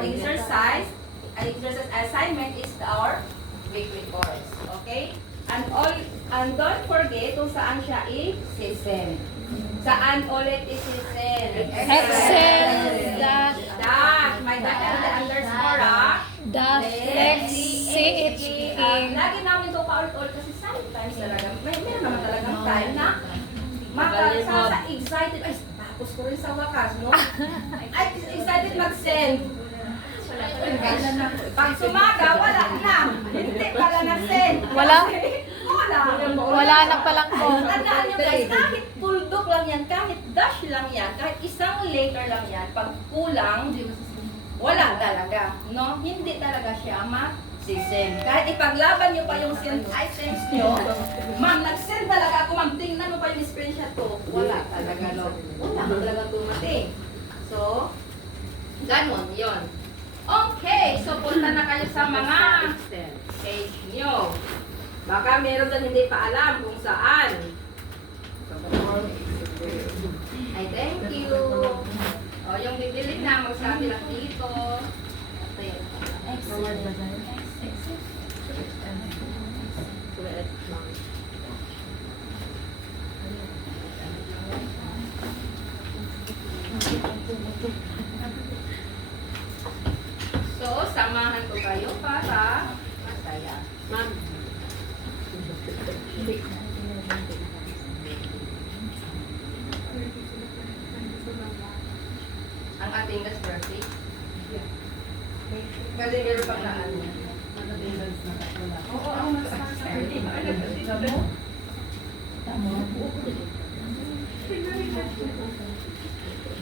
exercise assignment is our weekly course. Okay? And don't forget kung saan siya i-send. Saan ulit i-send? Excel dash May underscore dash lagi namin ito paulit-ulit kasi sometimes talaga, meron naman talagang time na excited, ay, tapos ko rin sa wakas, no? Ay, excited mag-send. Pag sumaga, wala na. Hindi pala nag-send. Wala na palang ko. Tandaan nyo guys, kahit puldok lang yan, kahit dash lang yan, kahit isang letter lang yan, pag kulang, wala talaga, no? Hindi talaga siya ma-send. Kahit ipaglaban nyo pa yung send items nyo, ma'am, nag-send talaga ako, ma'am, tingnan mo pa yung screenshot ko. Wala talaga, no? Wala talaga dumating. So, ganon, yun. Okay, so punta na kayo sa mga page nyo. Baka meron din hindi pa alam kung saan. Ay, thank you. O, yung bibili na, magsabi lang dito. So, samahan ko kayo para masaya. Ma'am. Ang ating last birthday? Kasi meron pang naan. Oo, ako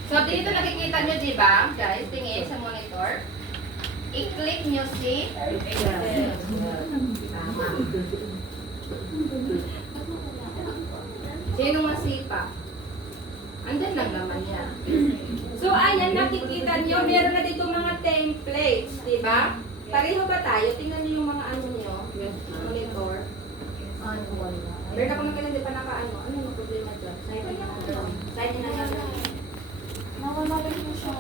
So, dito nakikita nyo, di ba? Guys, tingin sa monitor. I-click nyo si sino masipa? Andun lang naman yan. So, ayan, nakikita nyo, meron na dito mga templates, di ba? Pareho ba tayo? Tingnan nyo yung mga ano nyo. Monitor. Meron ako nagkailan, di pa naka-ano. Ano yung problema dyan? Side in another. Nawala mo siya.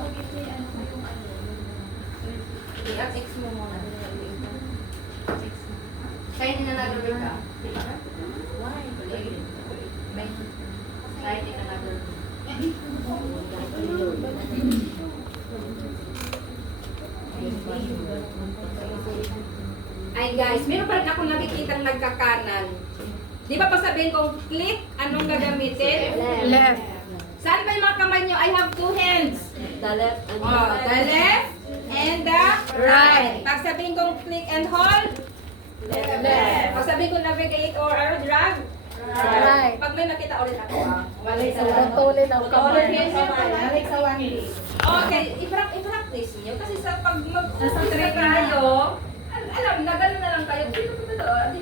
I-text mo muna. Side in another way ka. Di ba? Why? Side in another way. Ay guys, meron pa rin ako nakikitang nagkakanan. Di ba pa sabihin kong click, anong gagamitin? Left. Saan ba yung mga kamay nyo? I have two hands. The left and The left and the right. Pag sabihin kong click and hold, left. Pag sabihin kong navigate or drag, Right. Pag may nakita ulit ako, balik sa Putulin ang kamay. balik sa 1D. Okay, i-practice nyo. Kasi sa pag mag-try tayo, alam na, gano'n na lang kayo. Di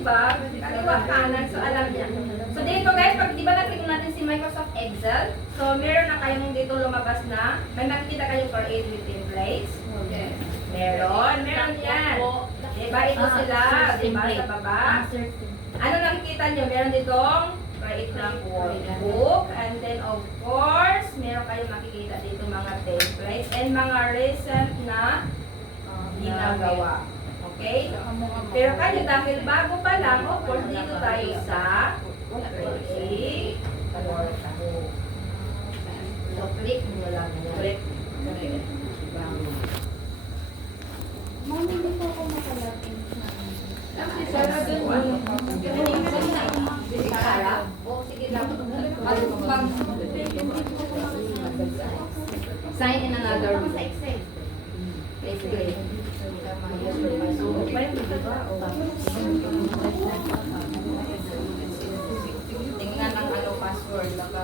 ba? Kaliwa kanan, so alam niya. So dito guys, pag di ba naklik natin si Microsoft Excel, so meron na kayong dito lumabas na, may makikita kayong create with templates. Meron yan. Diba ito sila, diba sa baba? Ano nakikita nyo? Meron ditong create ng workbook, and then of course, meron kayong makikita dito mga templates and mga recent na ginagawa. Okay? Pero kayo dahil bago pa lang, of course, dito tayo sa create workbook. So, click nyo lang yan. Click. Mami, hindi po ako makalapin. Sarah dun. Sarah? O, sige lang. Sign in another room. Basically. Tingnan ang ano password. Baka...